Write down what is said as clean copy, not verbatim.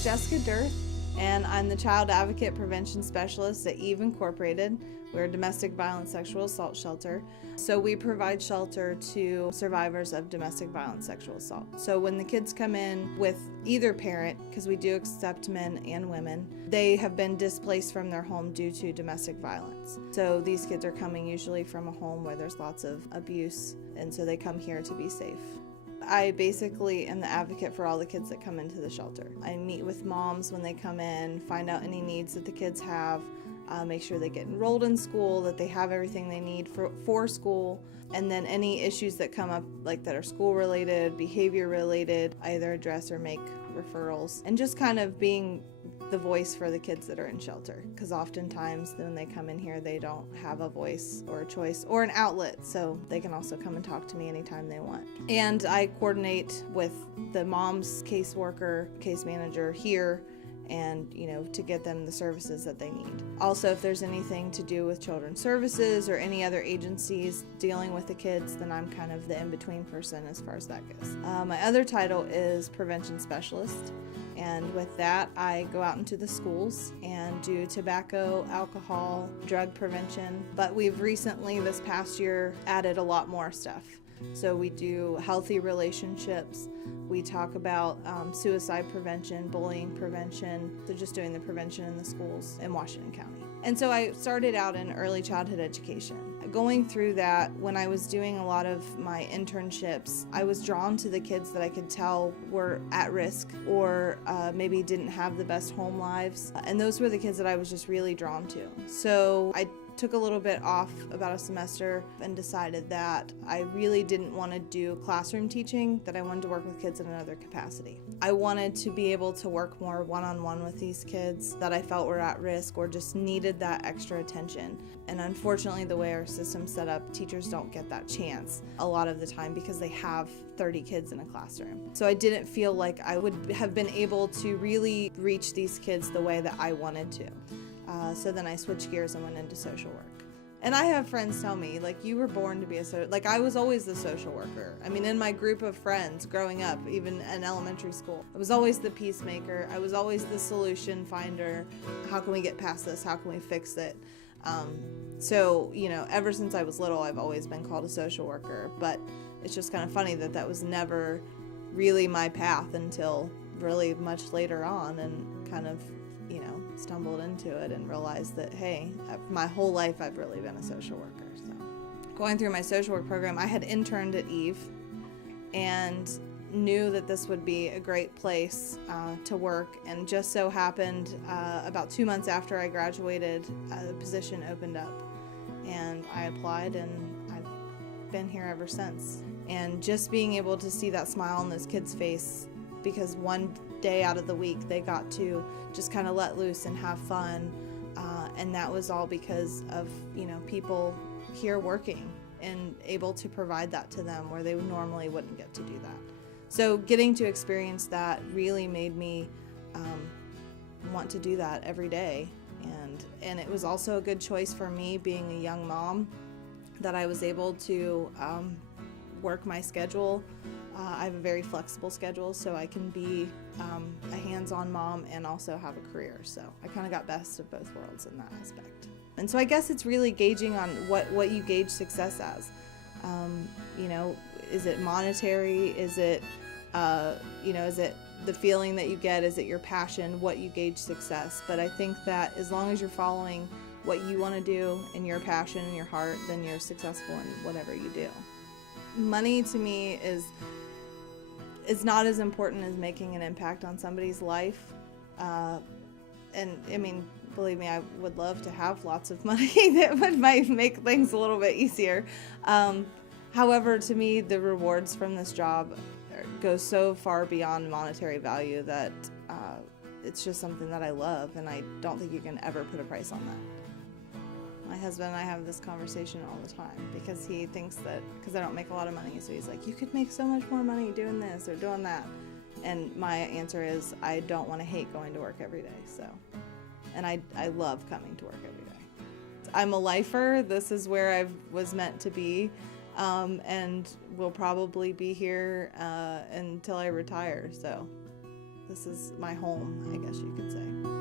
is Jessica Dearth, and I'm the Child Advocate Prevention Specialist at EVE Incorporated. We're a domestic violence sexual assault shelter. So we provide shelter to survivors of domestic violence sexual assault. So when the kids come in with either parent, because we do accept men and women, they have been displaced from their home due to domestic violence. So these kids are coming usually from a home where there's lots of abuse, and so they come here to be safe. I basically am the advocate for all the kids that come into the shelter. I meet with moms when they come in, find out any needs that the kids have, make sure they get enrolled in school, that they have everything they need for school, and then any issues that come up like that are school related, behavior related, I either address or make referrals, and just kind of being the voice for the kids that are in shelter, because oftentimes when they come in here they don't have a voice or a choice or an outlet, so they can also come and talk to me anytime they want. And I coordinate with the mom's caseworker, case manager here, and to get them the services that they need. Also, if there's anything to do with children's services or any other agencies dealing with the kids, then I'm kind of the in-between person as far as that goes. My other title is prevention specialist, and with that I go out into the schools and do tobacco, alcohol, drug prevention, but we've recently this past year added a lot more stuff. So we do healthy relationships, we talk about suicide prevention, bullying prevention, so just doing the prevention in the schools in Washington County. And so I started out in early childhood education. Going through that, when I was doing a lot of my internships, I was drawn to the kids that I could tell were at risk or maybe didn't have the best home lives. And those were the kids that I was just really drawn to. So I took a little bit off about a semester and decided that I really didn't want to do classroom teaching, that I wanted to work with kids in another capacity. I wanted to be able to work more one-on-one with these kids that I felt were at risk or just needed that extra attention. And unfortunately, the way our system's set up, teachers don't get that chance a lot of the time because they have 30 kids in a classroom. So I didn't feel like I would have been able to really reach these kids the way that I wanted to. So then I switched gears and went into social work. And I have friends tell me, like, you were born to be I was always the social worker. I mean, in my group of friends growing up, even in elementary school, I was always the peacemaker. I was always the solution finder. How can we get past this? How can we fix it? So, ever since I was little, I've always been called a social worker. But it's just kind of funny that that was never really my path until really much later on, and kind of stumbled into it and realized that, hey, my whole life I've really been a social worker. So going through my social work program, I had interned at EVE and knew that this would be a great place to work, and just so happened about 2 months after I graduated, the position opened up and I applied, and I've been here ever since. And just being able to see that smile on those kids' face, because one day out of the week they got to just kind of let loose and have fun, and that was all because of people here working and able to provide that to them where they normally wouldn't get to do that. So getting to experience that really made me want to do that every day, and it was also a good choice for me being a young mom, that I was able to work my schedule. I have a very flexible schedule, so I can be a hands-on mom and also have a career. So I kind of got best of both worlds in that aspect. And so I guess it's really gauging on what you gauge success as. Is it monetary? Is it, is it the feeling that you get? Is it your passion? What you gauge success? But I think that as long as you're following what you want to do and your passion and your heart, then you're successful in whatever you do. Money to me is not as important as making an impact on somebody's life. And I mean, believe me, I would love to have lots of money that might make things a little bit easier. However, to me, the rewards from this job go so far beyond monetary value that it's just something that I love, and I don't think you can ever put a price on that. My husband and I have this conversation all the time, because he thinks that because I don't make a lot of money, so he's like, you could make so much more money doing this or doing that. And my answer is, I don't want to hate going to work every day. So, and I love coming to work every day. I'm a lifer. This is where I was meant to be, and will probably be here until I retire. So This is my home, I guess you could say.